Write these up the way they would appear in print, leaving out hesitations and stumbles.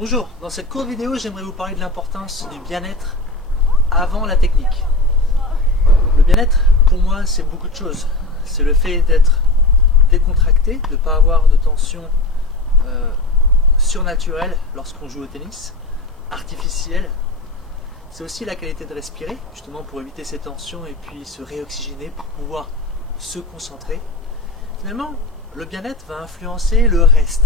Bonjour, dans cette courte vidéo, j'aimerais vous parler de l'importance du bien-être avant la technique. Le bien-être, pour moi, c'est beaucoup de choses. C'est le fait d'être décontracté, de ne pas avoir de tension surnaturelle lorsqu'on joue au tennis, artificielle. C'est aussi la qualité de respirer, justement pour éviter ces tensions et puis se réoxygéner pour pouvoir se concentrer. Finalement, le bien-être va influencer le reste.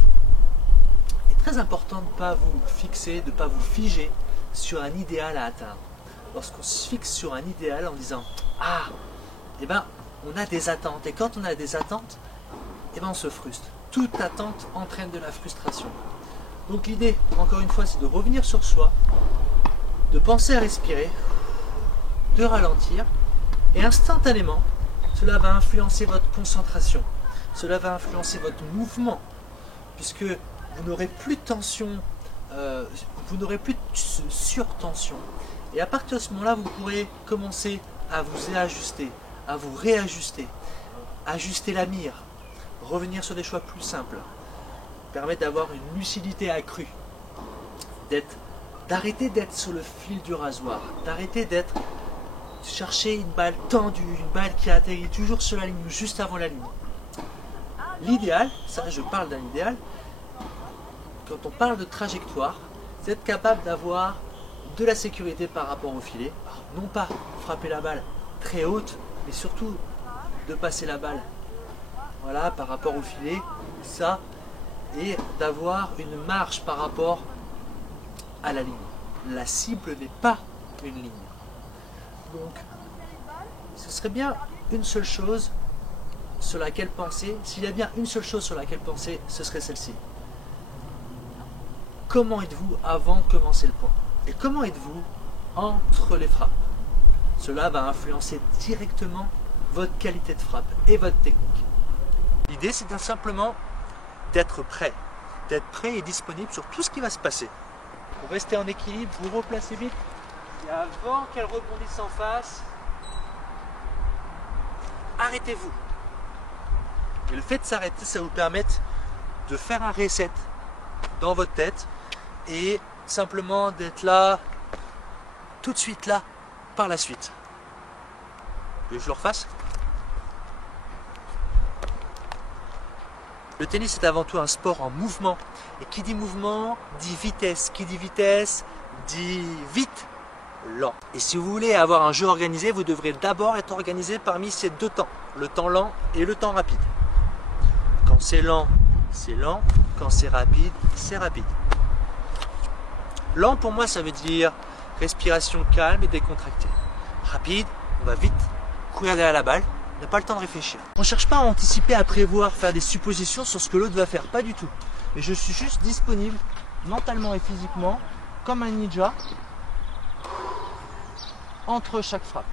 Il est très important de ne pas vous fixer, de ne pas vous figer sur un idéal à atteindre. Lorsqu'on se fixe sur un idéal en disant « Ah, eh ben, on a des attentes ». Et quand on a des attentes, eh ben, on se frustre. Toute attente entraîne de la frustration. Donc l'idée, encore une fois, c'est de revenir sur soi, de penser à respirer, de ralentir, et instantanément, cela va influencer votre concentration. Cela va influencer votre mouvement, puisque vous n'aurez plus de tension, vous n'aurez plus de surtension. Et à partir de ce moment-là, vous pourrez commencer à vous réajuster, à vous réajuster, ajuster la mire, revenir sur des choix plus simples, permettre d'avoir une lucidité accrue, d'arrêter d'être sur le fil du rasoir, d'arrêter d'être chercher une balle tendue, une balle qui atterrit toujours sur la ligne ou juste avant la ligne. L'idéal, ça je parle d'un idéal, quand on parle de trajectoire, c'est être capable d'avoir de la sécurité par rapport au filet. Alors, non pas frapper la balle très haute, mais surtout de passer la balle voilà, par rapport au filet, ça, et d'avoir une marge par rapport à la ligne. La cible n'est pas une ligne. Donc, ce serait bien une seule chose sur laquelle penser. S'il y a bien une seule chose sur laquelle penser, ce serait celle-ci. Comment êtes-vous avant de commencer le point? Et comment êtes-vous entre les frappes? Cela va influencer directement votre qualité de frappe et votre technique. L'idée, c'est simplement d'être prêt et disponible sur tout ce qui va se passer. Vous restez en équilibre, vous replacez vite, et avant qu'elle rebondisse en face, arrêtez-vous. Et le fait de s'arrêter, ça vous permet de faire un reset dans votre tête et simplement d'être là, tout de suite là, par la suite. Et je le refasse. Le tennis est avant tout un sport en mouvement. Et qui dit mouvement, dit vitesse. Qui dit vitesse, dit vite, lent. Et si vous voulez avoir un jeu organisé, vous devrez d'abord être organisé parmi ces deux temps. Le temps lent et le temps rapide. Quand c'est lent, c'est lent. Quand c'est rapide, c'est rapide. Lent pour moi, ça veut dire respiration calme et décontractée. Rapide, on va vite courir derrière la balle. On n'a pas le temps de réfléchir. On ne cherche pas à anticiper, à prévoir, faire des suppositions sur ce que l'autre va faire. Pas du tout. Mais je suis juste disponible mentalement et physiquement, comme un ninja, entre chaque frappe.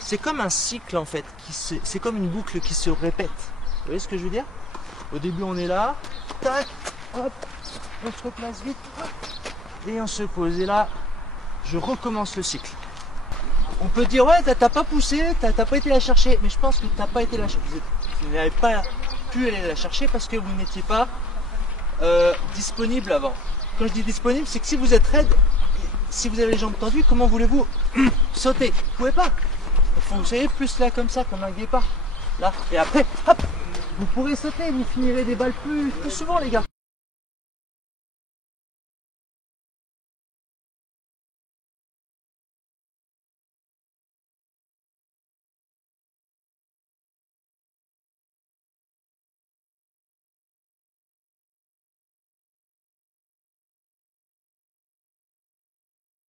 C'est comme un cycle en fait, c'est comme une boucle qui se répète. Vous voyez ce que je veux dire? Au début on est là, tac, hop, on se replace vite, hop, et on se pose. Et là, je recommence le cycle. On peut dire ouais, t'as pas poussé, t'as pas été la chercher, mais je pense que t'as pas été la chercher. Vous n'avez pas pu aller la chercher parce que vous n'étiez pas disponible avant. Quand je dis disponible, c'est que si vous êtes raide, si vous avez les jambes tendues, comment voulez-vous sauter? Vous pouvez pas. Il faut, vous savez, plus là comme ça, comme un guépard. Là, et après, hop, vous pourrez sauter, vous finirez des balles plus souvent les gars.